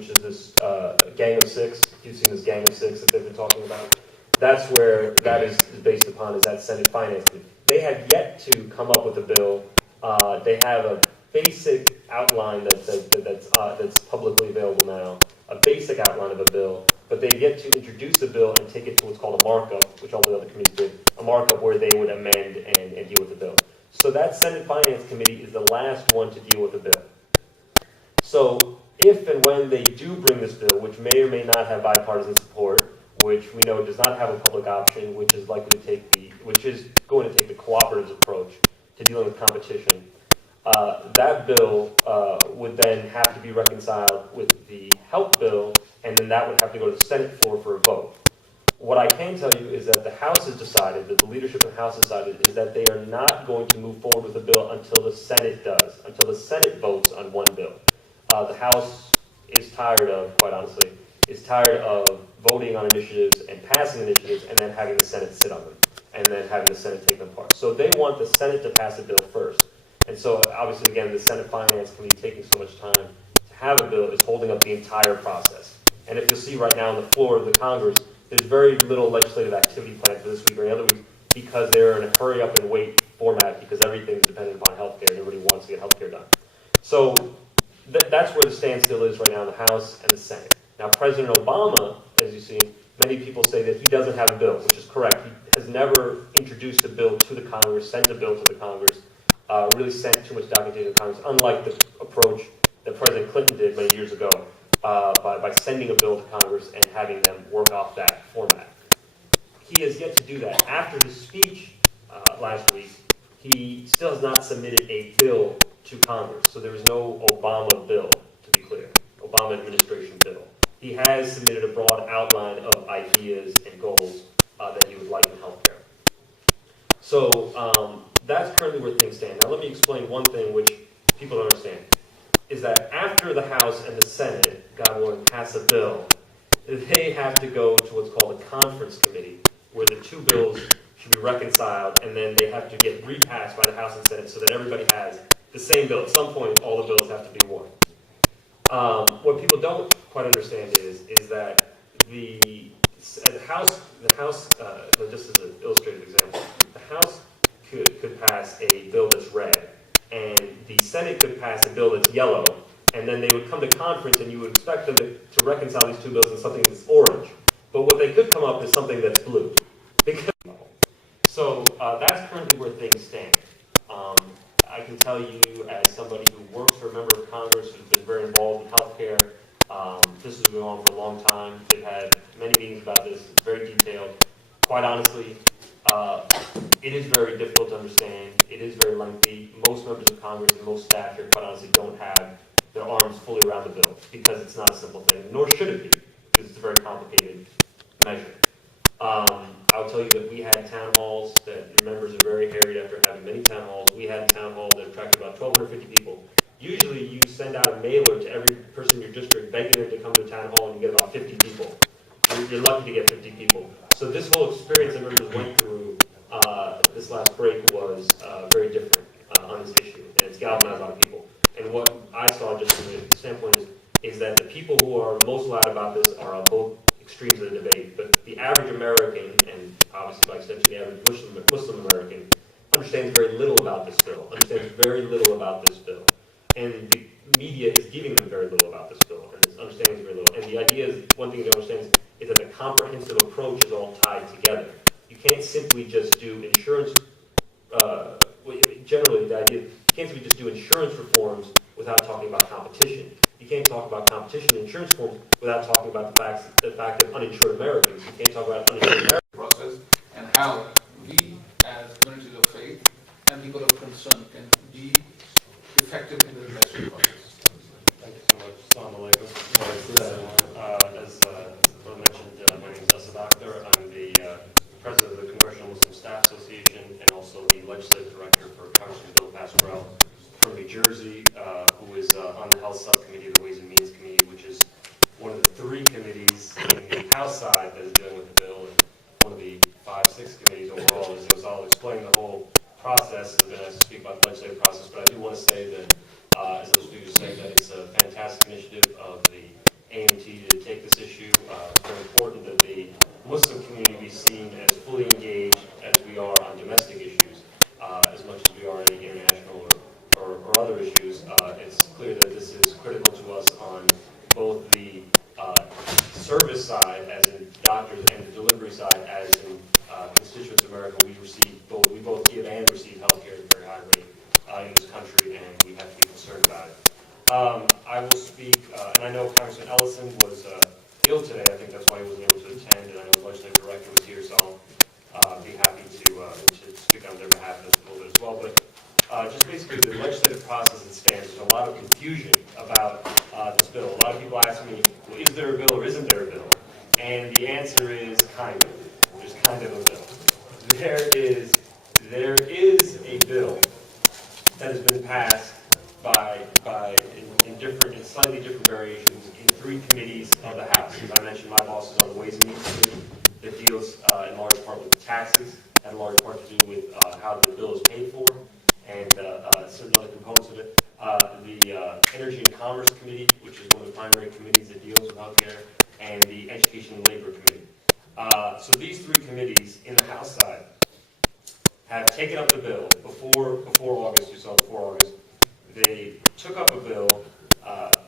which is this Gang of Six. You've seen this Gang of Six that they've been talking about. That's where that is based upon, is that Senate Finance Committee. They have yet to come up with a bill. They have a basic outline that's publicly available now, a basic outline of a bill, but they've yet to introduce a bill and take it to what's called a markup, which all the other committees did, a markup where they would amend and deal with the bill. So that Senate Finance Committee is the last one to deal with the bill. So if and when they do bring this bill, which may or may not have bipartisan support, which we know does not have a public option, which is going to take the cooperative approach to dealing with competition, that bill would then have to be reconciled with the health bill, and then that would have to go to the Senate floor for a vote. What I can tell you is that the House has decided, that the leadership of the House decided, is that they are not going to move forward with the bill until the Senate does, until the Senate votes on one bill. The House is tired of, quite honestly, voting on initiatives and passing initiatives and then having the Senate sit on them and then having the Senate take them apart. So they want the Senate to pass a bill first. And so obviously, again, the Senate Finance Committee taking so much time to have a bill is holding up the entire process. And if you'll see right now on the floor of the Congress, there's very little legislative activity planned for this week or any other week because they're in a hurry up and wait format because everything's dependent upon healthcare and everybody wants to get healthcare done. So that's where the standstill is right now in the House and the Senate. Now, President Obama, as you see, many people say that he doesn't have a bill, which is correct. He has never introduced a bill to the Congress, sent a bill to the Congress, really sent too much documentation to Congress, unlike the approach that President Clinton did many years ago by sending a bill to Congress and having them work off that format. He has yet to do that. After his speech last week, he still has not submitted a bill to Congress. So there is no Obama bill, to be clear, Obama administration bill. He has submitted a broad outline of ideas and goals that he would like in healthcare. So that's currently where things stand. Now let me explain one thing which people don't understand, is that after the House and the Senate, God willing, pass a bill, they have to go to what's called a conference committee, where the two bills should be reconciled, and then they have to get repassed by the House and Senate so that everybody has the same bill. At some point, all the bills have to be one. What people don't quite understand is that the House, just as an illustrative example, the House could pass a bill that's red, and the Senate could pass a bill that's yellow, and then they would come to conference, and you would expect them to reconcile these two bills in something that's orange. But what they could come up is something that's blue. So that's currently where things stand. I can tell you, as somebody who works for a member of Congress who's been very involved in healthcare, this has been on for a long time. They've had many meetings about this. It's very detailed. Quite honestly, it is very difficult to understand. It is very lengthy. Most members of Congress and most staff here, quite honestly, don't have their arms fully around the bill because it's not a simple thing, nor should it be, because it's a very complicated measure. I'll tell you that we had town halls that members are very harried after having many town halls. We had a town hall that attracted about 1,250 people. Usually you send out a mailer to every person in your district begging them to come to a town hall and you get about 50 people. You're lucky to get 50 people. So this whole experience that members went through this last break was very different on this issue, and it's galvanized a lot of people. And what I saw just from the standpoint is that the people who are most loud about this are on both extremes of the debate, but the average American, and obviously by extension the average Muslim American, understands very little about this bill, and the media is giving them very little about this bill, and it's understanding very little. And the idea is, one thing to understand is that the comprehensive approach is all tied together. You can't simply just do insurance, generally the idea, you can't simply just do insurance reforms without talking about competition. You can't talk about competition in insurance reforms without talking about the fact of uninsured Americans. You can't talk about uninsured Americans. Process and how we, as communities of faith and people of concern, can be effective in the legislative process. Thank you so much. Assalamu alaikum. As mentioned, my name is Asad Akhtar. I'm the president of the Congressional Muslim Staff Association and also the legislative director for Congressman Bill Pasquarello from New Jersey, who is on the Health Subcommittee of the Ways and Means Committee, which is one of the 3 committees in the House side that is dealing with the bill, and one of the 5-6 committees overall. So I'll explain the whole process, and then I speak about the legislative process, but I do want to say that, as those speakers say, that it's a fantastic initiative of the both the service side, as in doctors, and the delivery side, as in constituents of America. We both give and receive health care at a very high rate in this country, and we have to be concerned about it. I will speak, and I know Congressman Ellison was ill today. I think that's why he wasn't able to attend, and I know the legislative director was here, so I'll be happy to speak on their behalf a little bit as well. But just basically the legislative process that stands, there's a lot of confusion about this bill. A lot of people ask me, well, is there a bill or isn't there a bill? And the answer is kind of. There's kind of a bill. There is a bill that has been passed in slightly different variations in 3 committees of the House. As I mentioned, my boss is on the Ways and Means Committee that deals in large part with taxes, and in large part to do with how the bill is paid for, and certain other components of it. The Energy and Commerce Committee, which is one of the primary committees that deals with healthcare, and the Education and Labor Committee. So these 3 committees in the House side have taken up the bill before August. You saw before August. They took up a bill,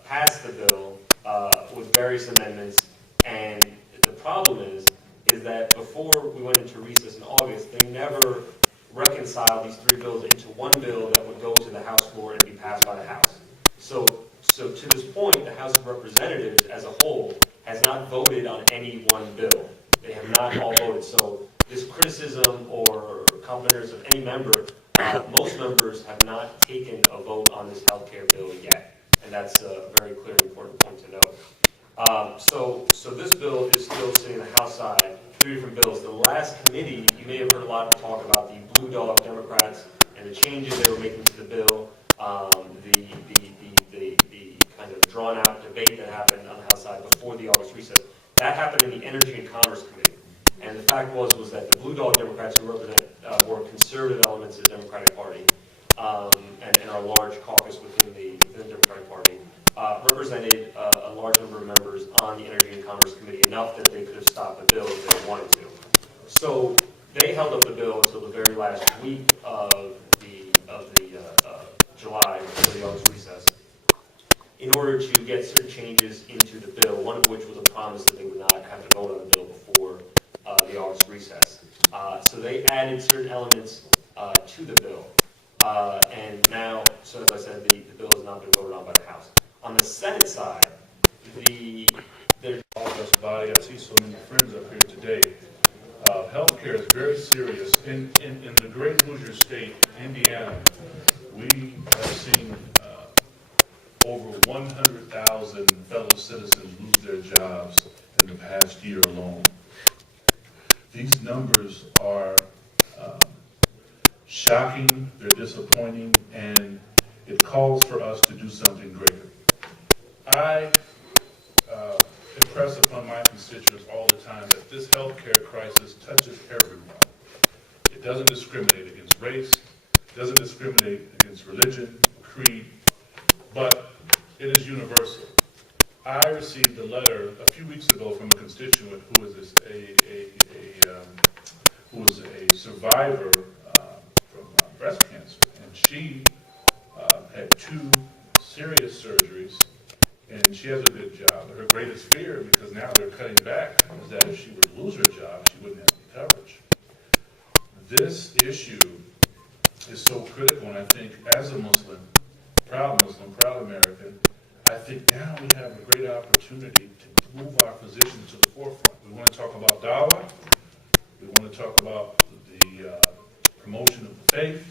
passed the bill with various amendments, and the problem is that before we went into recess in August, they never reconciled these 3 bills into one bill that would go to the House floor and be passed by the House. So to this point, the House of Representatives as a whole has not voted on any one bill. They have not all voted. So this criticism or complaints of any member, most members have not taken a vote on this health care bill yet. And that's a very clear and important point to note. So this bill is still sitting on the House side, 3 different bills. The last committee, you may have heard a lot of talk about the Blue Dog Democrats and the changes they were making to the bill, the kind of drawn-out debate that happened on the House side before the August recess. That happened in the Energy and Commerce Committee. And the fact was that the Blue Dog Democrats, who represent more conservative elements of the Democratic Party, and are a large caucus within the Democratic Party, represented a large number of members on the Energy and Commerce Committee, enough that they could have stopped the bill if they wanted to. So they held up the bill until the very last week of the July, before the August recess, in order to get certain changes into the bill, one of which was a promise that they would not have to vote on the bill before the August recess. So they added certain elements to the bill. And now, so as I said, the bill has not been voted on by the House. On the Senate side, August body, I see so many friends up here today. Healthcare is very serious. In the great Hoosier state, Indiana, we have seen over 100,000 fellow citizens lose their jobs in the past year alone. These numbers are shocking, they're disappointing, and it calls for us to do something greater. I impress upon my constituents all the time that this healthcare crisis touches everyone. It doesn't discriminate against race, it doesn't discriminate against religion, creed, but it is universal. I received a letter a few weeks ago from a constituent who was a survivor from breast cancer, and she had 2 serious surgeries, and she has a good job. But her greatest fear, because now they're cutting back, is that if she were to lose her job, she wouldn't have any coverage. This issue is so critical, and I think as a Muslim, proud American, I think now we have a great opportunity to move our position to the forefront. We want to talk about dawah. We want to talk about the promotion of the faith.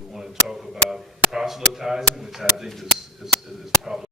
We want to talk about proselytizing, which I think is probably